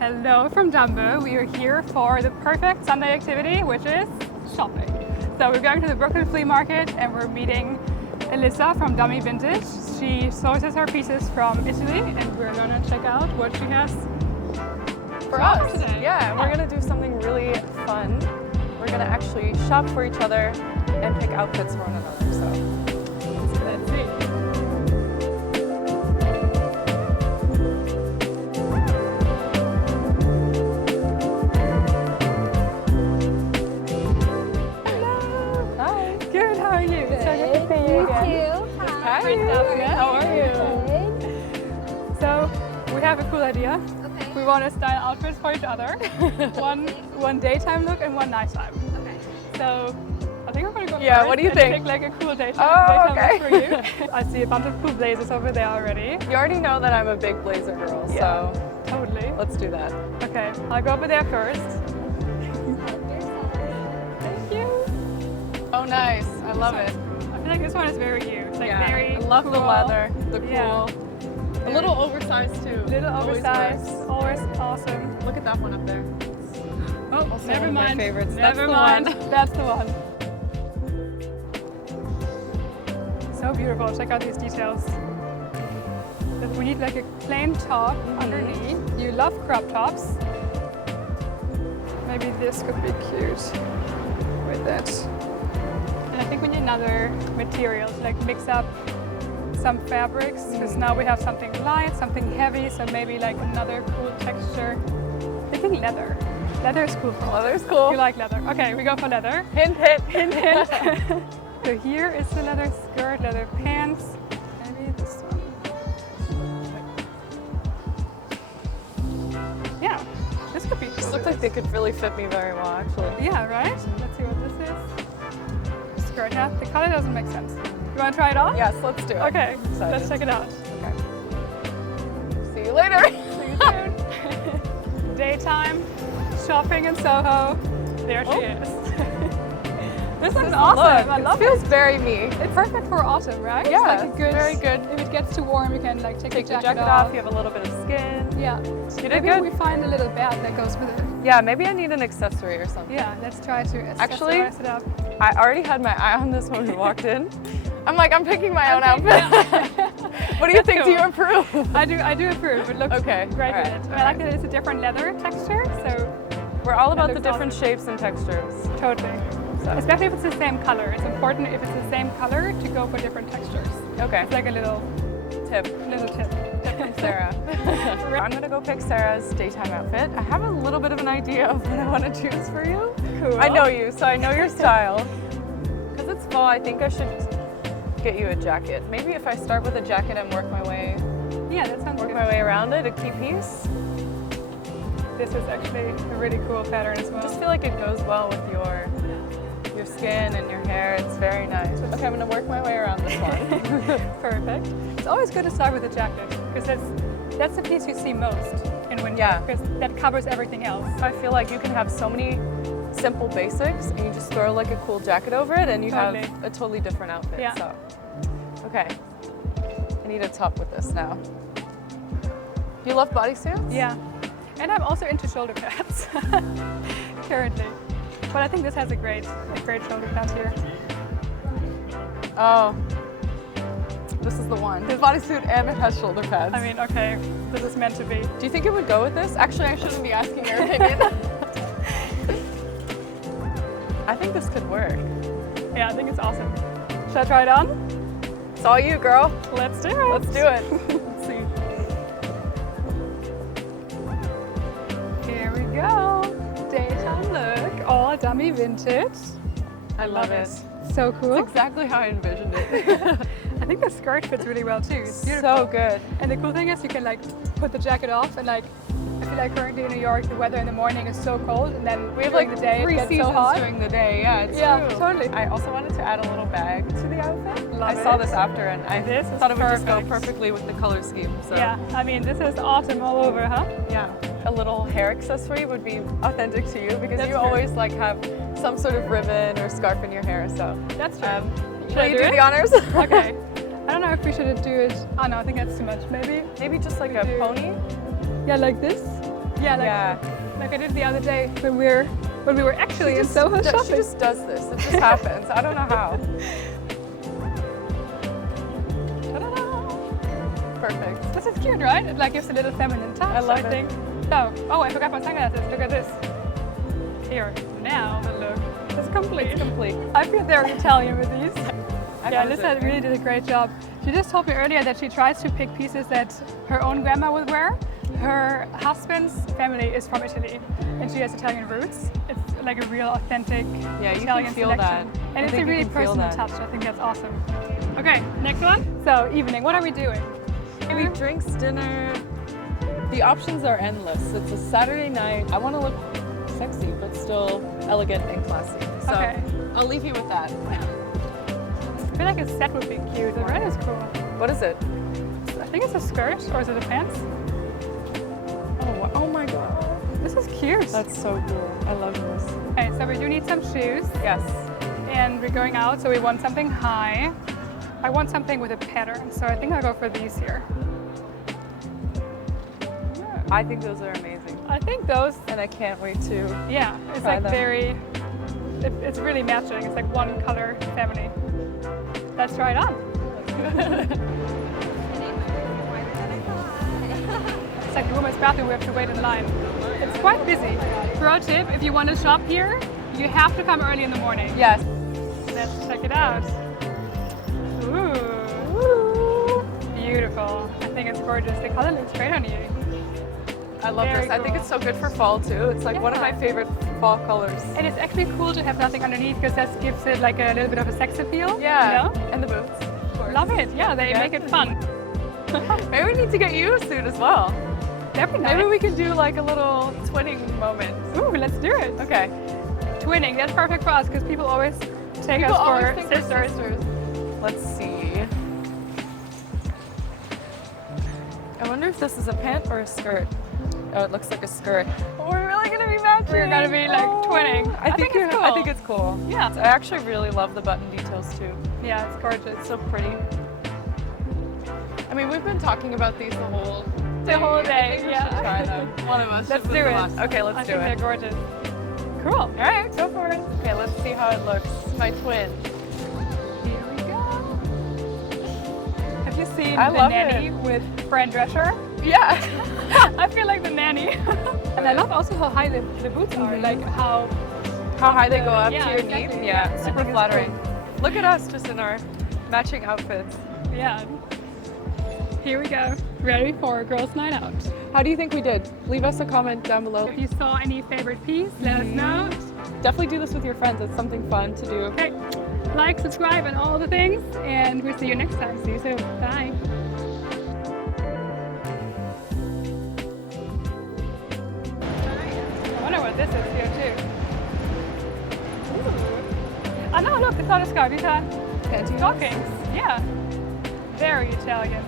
Hello from Dumbo. We are here for the perfect Sunday activity, which is shopping. So we're going to the Brooklyn Flea Market and we're meeting Alyssa from Dammi Vintage. She sources her pieces from Italy and we're gonna check out what she has for us today. Yeah, and we're gonna do something really fun. We're gonna actually shop for each other and pick outfits for one another. So let's see. We have a cool idea. Okay. We want to style outfits for each other. one daytime look and one nighttime. Okay. So I think we're going to go yeah, first what do you and think? pick like a cool daytime okay. look for you. I see a bunch of cool blazers over there already. You already know that I'm a big blazer girl, Yeah, so totally. let's do that. Okay, I'll go over there first. Thank you. Oh, nice. I love it. I feel like this one is very you. It's like very I love cool. the leather, the cool. Yeah. A little oversized too. Little oversized, always awesome. Look at that one up there. Oh, Also never one of my mind. favorites. Never That's mind. the one. That's the one. So beautiful. Check out these details. We need like a plain top underneath. You love crop tops. Maybe this could be cute with that. And I think we need another material to like mix up some fabrics, because now we have something light, something heavy, so maybe like another cool texture. I think leather. Leather is cool for us. Leather's cool. You like leather. Okay, we go for leather. Hint, hint. Hint, hint. So here is the leather skirt, leather pants. Maybe this one. Yeah, this could be cool. These look like they could really fit me very well, actually. Yeah, right? Let's see what this is. Skirt hat. The color doesn't make sense. You want to try it on? Yes, let's do it. Okay, let's check it out. Okay. See you later. See you soon. Daytime, shopping in Soho. There she is. This looks awesome. I love it. Feels it. very me. It's perfect for autumn, right? Yeah, it's like a good, very good. If it gets too warm, you can like take the jacket off. off. You have a little bit of skin. Yeah. You did Maybe good. we find a little bag that goes with it. Yeah, maybe I need an accessory or something. Yeah, let's try to Actually, accessorize it up. I already had my eye on this when we walked in. I'm like, I'm picking my own outfit. What do you think? Cool. Do you approve? I do approve. It looks Okay, great all with right, it. all I like right. that it's a different leather texture, so We're all about the looks different awesome. shapes and textures. Totally. So. Especially if it's the same color. It's important if it's the same color to go for different textures. Okay. It's like a little Tip. tip from Sarah. I'm gonna go pick Sarah's daytime outfit. I have a little bit of an idea of what I want to choose for you. Cool. I know you, so I know your style. Because it's fall, I think I should get you a jacket. Maybe if I start with a jacket and work my way around it, a key piece. This is actually a really cool pattern as well. I just feel like it goes well with your skin and your hair. It's very nice. Okay, I'm gonna work my way around this one. Perfect. It's always good to start with a jacket because that's the piece you see most in winter. Yeah. Because that covers everything else. I feel like you can have so many simple basics and you just throw like a cool jacket over it and you Totally. have a totally different outfit. Yeah. So, okay. I need a top with this now. You love bodysuits? Yeah. And I'm also into shoulder pads currently. But I think this has a great shoulder pad here. Oh, this is the one. His bodysuit and it has shoulder pads. I mean, okay, this is meant to be. Do you think it would go with this? Actually, I shouldn't be asking your opinion. I think this could work. Yeah, I think it's awesome. Should I try it on? It's all you, girl. Let's do it. Let's do it. Let's see. Here we go. Daytime look, all Dammi Vintage. I love it. So cool. It's exactly how I envisioned it. I think the skirt fits really well too. It's beautiful. So good. And the cool thing is you can like put the jacket off and like, I feel like currently in New York the weather in the morning is so cold and then We have during like the day 3 it gets seasons so hot. during the day. Yeah, it's Yeah, true. totally. I also wanted to add a little bag to the outfit. Love I saw it. this after and I This is thought it would just go perfect. perfectly with the color scheme. So Yeah, I mean this is autumn all over, huh? yeah, a little hair accessory would be authentic to you because That's you true. always like have some sort of ribbon or scarf in your hair. So That's true. will I you do do it? the honors? Okay. I don't know if we should do it. Oh no, I think that's too much. Maybe Maybe just like We a do. pony. yeah, like this. Yeah, like I did the other day when we were actually in Soho shopping. She just does this. It just happens. I don't know how. Perfect. This is cute, right? It like gives a little feminine touch. I love I think. So, oh, I forgot my sunglasses. Look at this. Here, now the look. It's complete. It's complete. I feel very Italian with these. Yeah, Alyssa really did a great job. She just told me earlier that she tries to pick pieces that her own grandma would wear. Her husband's family is from Italy, and she has Italian roots. It's like a real authentic Italian can feel selection. that. And it's a really personal touch. I think that's awesome. Okay, next one. So, evening. What are we doing? Maybe drinks, dinner. The options are endless. It's a Saturday night. I want to look sexy, but still elegant and classy. So I'll leave you with that. I feel like a set would be cute. The red is cool. What is it? I think it's a skirt, or is it a pants? Oh my god. This is cute. That's so cool. I love this. Okay, so we do need some shoes. Yes. And we're going out, so we want something high. I want something with a pattern, so I think I'll go for these here. I think those are amazing. I think those, and I can't wait to. Yeah, it's like them. It's really matching. It's like one color family. Let's try it on. It's like the women's bathroom, we have to wait in line. It's quite busy. Pro tip, if you want to shop here, you have to come early in the morning. Yes. Let's check it out. Ooh. Beautiful. I think it's gorgeous. The color looks great on you. I love this. Cool. I think it's so good for fall too. It's like one of my favorite fall colors. And it's actually cool to have nothing underneath because that gives it like a little bit of a sex appeal. Yeah. You know? And the boots. Of course. Love it. Yeah, they make it fun. Maybe we need to get you a suit as well. That'd be nice. Maybe we can do like a little twinning moment. Ooh, let's do it. Okay. Twinning, that's perfect for us because people always take us for sisters. Let's see. I wonder if this is a pant or a skirt. Oh, it looks like a skirt. Oh, we're really gonna be matching. We're gonna be like twinning. I think it's cool. I think it's cool. Yeah. I actually really love the button details too. Yeah, it's gorgeous. It's so pretty. I mean, we've been talking about these the whole day. Yeah. We should try them. One of us. Let's do it. Okay, let's do it. I think they're gorgeous. Cool. All right, go for it. Okay, let's see how it looks. My twin. Here we go. Have you seen The Nanny with Fran Drescher? Yeah. I feel like the nanny. And I love also how high the boots are, like how high they go up to your knee. Exactly. Yeah, super flattering. Cool. Look at us just in our matching outfits. Yeah. Here we go. Ready for a girls' night out. How do you think we did? Leave us a comment down below. If you saw any favorite piece, let us know. Definitely do this with your friends. It's something fun to do. Okay. Like, subscribe, and all the things. And we'll see you next time. See you soon. Bye. I wonder what this is here too. Ooh. Oh no, look, it's not a scarf. These are stockings. Yeah. Very Italian.